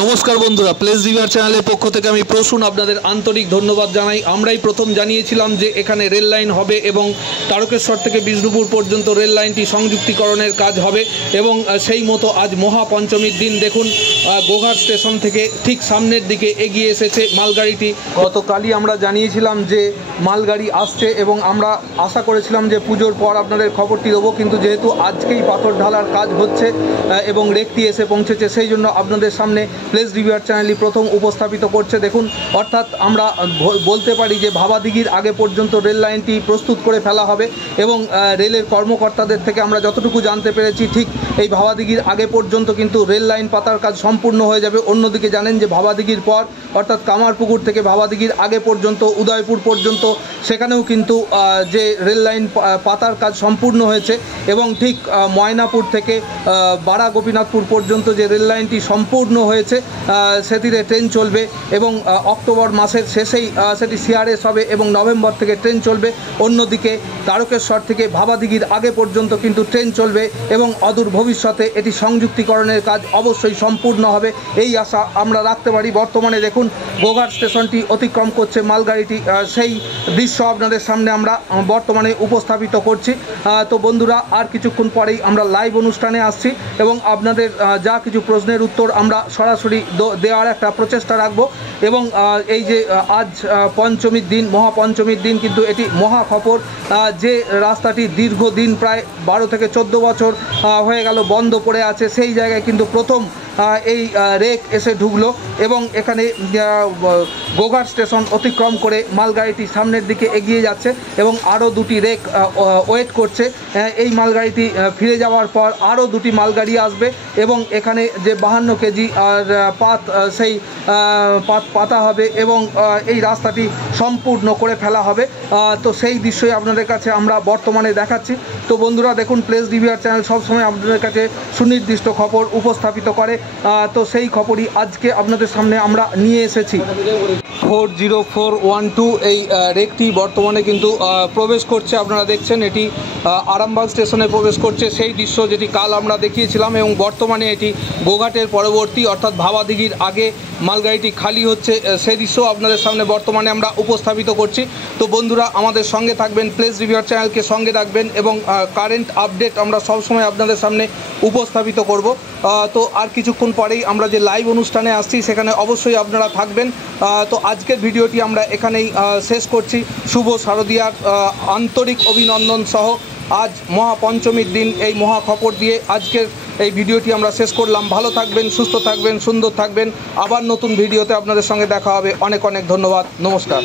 নমস্কার বন্ধুরা, place reviewer চ্যানেলের পক্ষ থেকে আমি প্রসূন আপনাদের আন্তরিক ধন্যবাদ জানাই। আমরাই প্রথম জানিয়েছিলাম যে এখানে রেল লাইন হবে এবং তারকেশ্বর থেকে বিষ্ণুপুর পর্যন্ত রেল লাইনটি সংযুক্তিকরণের কাজ হবে এবং সেই মতো আজ মহাপঞ্চমীর দিন দেখুন গোঘাট স্টেশন থেকে ঠিক সামনের দিকে এগিয়ে এসেছে মালগাড়িটি। গতকালই আমরা জানিয়েছিলাম যে মালগাড়ি আসছে এবং আমরা আশা করেছিলাম যে পুজোর পর আপনাদের খবরটি দেবো, কিন্তু যেহেতু আজকেই পাথর ঢালার কাজ হচ্ছে এবং রেকটি এসে পৌঁছেছে, সেই জন্য আপনাদের সামনে প্লেস রিভিউয়ার চ্যানেলই প্রথম উপস্থাপিত করছে। দেখুন, অর্থাৎ আমরা বলতে পারি যে ভাবাদিঘির আগে পর্যন্ত রেল লাইনটি প্রস্তুত করে ফেলা হবে এবং রেলের কর্মকর্তাদের থেকে আমরা যতটুকু জানতে পেরেছি ঠিক এই ভাবাদিঘির আগে পর্যন্ত কিন্তু রেল লাইন পাতার কাজ সম্পূর্ণ হয়ে যাবে। অন্যদিকে জানেন যে ভাবাদিঘির পর অর্থাৎ কামারপুকুর থেকে ভাবাদিঘির আগে পর্যন্ত উদয়পুর পর্যন্ত সেখানেও কিন্তু যে রেল লাইন পাতার কাজ সম্পূর্ণ হয়েছে এবং ঠিক ময়নাপুর থেকে বাড়া গোপীনাথপুর পর্যন্ত যে রেল লাইনটি সম্পূর্ণ হয়েছে সেটিতে ট্রেন চলবে এবং অক্টোবর মাসের শেষেই সেটি সিআরএস হবে এবং নভেম্বর থেকে ট্রেন চলবে। অন্যদিকে তারকেশ্বর থেকে ভাবাদিঘির আগে পর্যন্ত কিন্তু ট্রেন চলবে এবং অদূর ভবিষ্যতে এটি সংযুক্তিকরণের কাজ অবশ্যই সম্পূর্ণ হবে, এই আশা আমরা রাখতে পারি। বর্তমানে দেখুন গোঘাট স্টেশনটি অতিক্রম করছে মালগাড়িটি, সেই দৃশ্য আপনাদের সামনে আমরা বর্তমানে উপস্থাপিত করছি। তো বন্ধুরা, আর কিছুক্ষণ পরেই আমরা লাইভ অনুষ্ঠানে আসছি এবং আপনাদের যা কিছু প্রশ্নের উত্তর আমরা সরাসরি দেওয়ার একটা প্রচেষ্টা রাখব এবং এই যে আজ পঞ্চমীর দিন, মহাপঞ্চমীর দিন, কিন্তু এটি মহা খবর যে রাস্তাটি দীর্ঘদিন প্রায় 12 থেকে 14 বছর হয়ে গেল বন্ধ পড়ে আছে, সেই জায়গায় কিন্তু প্রথম এই রেক এসে ঢুকলো এবং এখানে গোঘাট স্টেশন অতিক্রম করে মালগাড়িটি সামনের দিকে এগিয়ে যাচ্ছে এবং আরও দুটি রেক ওয়েট করছে। এই মালগাড়িটি ফিরে যাওয়ার পর আরও দুটি মালগাড়ি আসবে এবং এখানে যে 52 কেজি আর পাত সেই পাত পাতা হবে এবং এই রাস্তাটি সম্পূর্ণ করে ফেলা হবে। তো সেই দৃশ্যই আপনাদের কাছে আমরা বর্তমানে দেখাচ্ছি। তো বন্ধুরা দেখুন, প্লেস রিভিউয়ার চ্যানেল সবসময় আপনাদের কাছে সুনির্দিষ্ট খবর উপস্থাপিত করে, তো সেই খবরই আজকে আপনাদের সামনে আমরা নিয়ে এসেছি। 40412 এই রেকটি বর্তমানে কিন্তু প্রবেশ করছে, আপনারা দেখছেন এটি আরামবাগ স্টেশনে প্রবেশ করছে, সেই দৃশ্য যেটি কাল আমরা দেখিয়েছিলাম এবং বর্তমানে এটি গোঘাটের পরবর্তী অর্থাৎ ভাবাদিঘির আগে মালগাড়িটি খালি হচ্ছে, সেই দৃশ্য আপনাদের সামনে বর্তমানে আমরা উপস্থাপিত করছি। তো বন্ধুরা, আমাদের সঙ্গে থাকবেন, প্লেস রিভিউয়ার চ্যানেলকে সঙ্গে রাখবেন এবং কারেন্ট আপডেট আমরা সবসময় আপনাদের সামনে উপস্থাপিত করব। তো আর কিছুক্ষণ পরেই আমরা যে লাইভ অনুষ্ঠানে আসছি সেখানে অবশ্যই আপনারা থাকবেন। তো আজকের ভিডিওটি আমরা এখানেই শেষ করছি। শুভ শারদীয়ার আন্তরিক অভিনন্দন সহ আজ মহাপঞ্চমীর দিন এই মহা খবর দিয়ে আজকের এই ভিডিওটি আমরা শেষ করলাম। ভালো থাকবেন, সুস্থ থাকবেন, সুন্দর থাকবেন। আবার নতুন ভিডিওতে আপনাদের সঙ্গে দেখা হবে। অনেক অনেক ধন্যবাদ, নমস্কার।